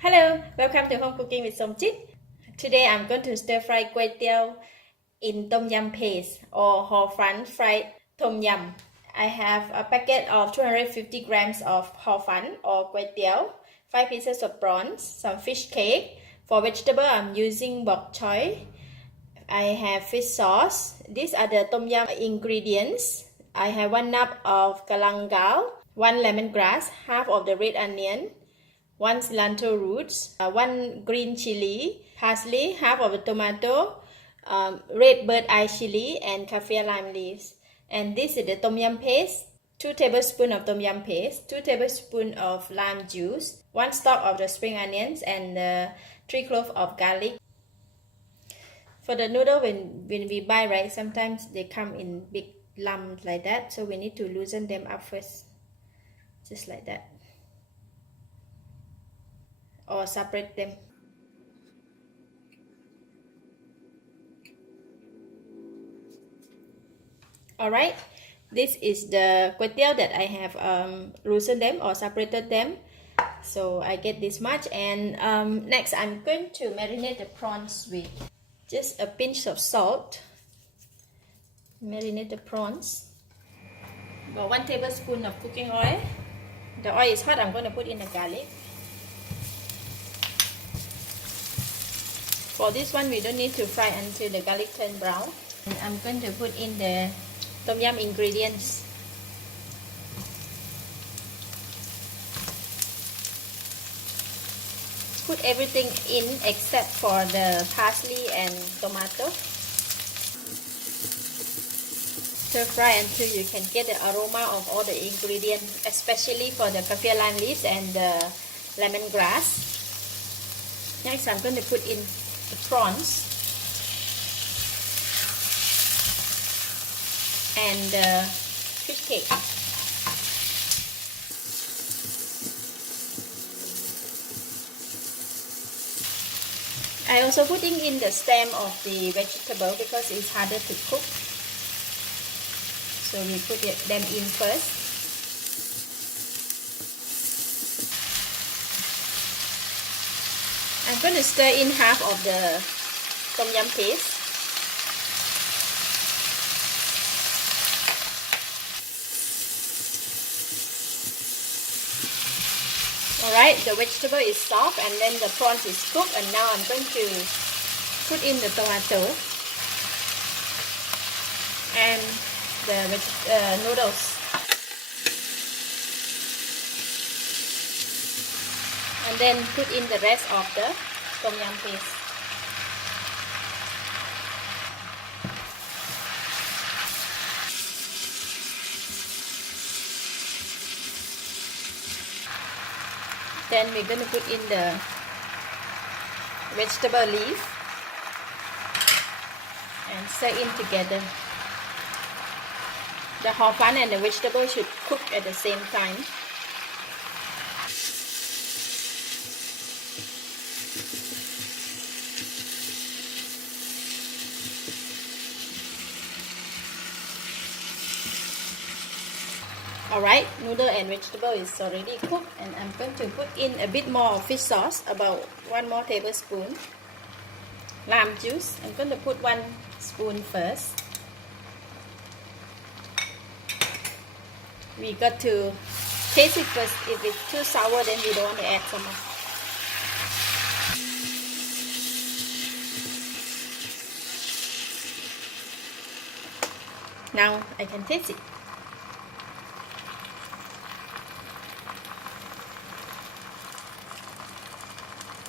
Hello, welcome to Home Cooking with Somchit. Today I'm going to stir fry Kuey Teow in Tom Yum paste or whole fan fried Tom Yum. I have a packet of 250 grams of whole fan or Kuey Teow, 5 pieces of prawns, some fish cake. For vegetable I'm using bok choy. I have fish sauce. These are the Tom Yum ingredients. I have 1 nut of galangal, 1 lemongrass, half of the red onion, 1 cilantro roots, 1 green chilli, parsley, half of a tomato, red bird eye chilli, and kaffir lime leaves. And this is the tom yum paste. 2 tablespoons of tom yum paste, 2 tablespoons of lime juice, 1 stalk of the spring onions, and 3 cloves of garlic. For the noodle, when we buy, right, sometimes they come in big lumps like that, so we need to loosen them up first, just like that, or separate them. Alright, this is the Kuey Teow that I have loosened them or separated them. So I get this much, and next I'm going to marinate the prawns with just a pinch of salt. Marinate the prawns. About 1 tablespoon of cooking oil. The oil is hot, I'm going to put in the garlic. For this one, we don't need to fry until the garlic turn brown. And I'm going to put in the Tom Yum ingredients. Put everything in except for the parsley and tomato. Stir fry until you can get the aroma of all the ingredients, especially for the kaffir lime leaves and the lemongrass. Next, I'm going to put in the prawns and the fish cake. I also putting in the stem of the vegetable because it's harder to cook. So we put them in first. I'm going to stir in half of the Tom Yum paste. Alright, the vegetable is soft and then the prawns is cooked, and now I'm going to put in the tomato and the noodles. And then put in the rest of the Tom Yum paste. Then we're going to put in the vegetable leaf and stir in together. The whole fan and the vegetable should cook at the same time. Alright, noodle and vegetable is already cooked, and I'm going to put in a bit more of fish sauce, about 1 more tablespoon. Lime juice, I'm going to put 1 spoon first. We got to taste it first. If it's too sour, then we don't want to add some more. Now I can taste it.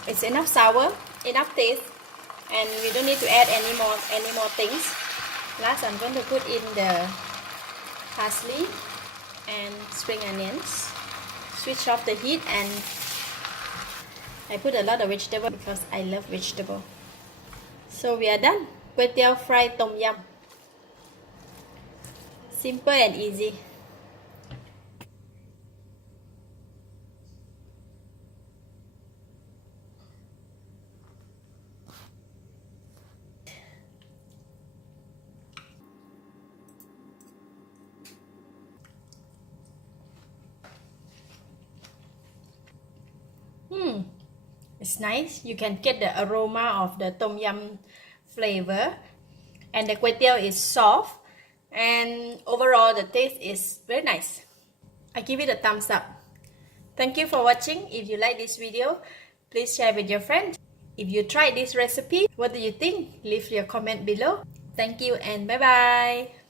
It's enough sour, enough taste, and we don't need to add any more things. Last, I'm going to put in the parsley and spring onions. Switch off the heat, and I put a lot of vegetable because I love vegetable. So we are done. Kuey Teow fried Tom Yum. Simple and easy. It's nice. You can get the aroma of the Tom Yum flavor, and the Kuey Teow is soft, and overall the taste is very nice. I give it a thumbs up. Thank you for watching. If you like this video, please share with your friends. If you tried this recipe, what do you think? Leave your comment below. Thank you and bye bye.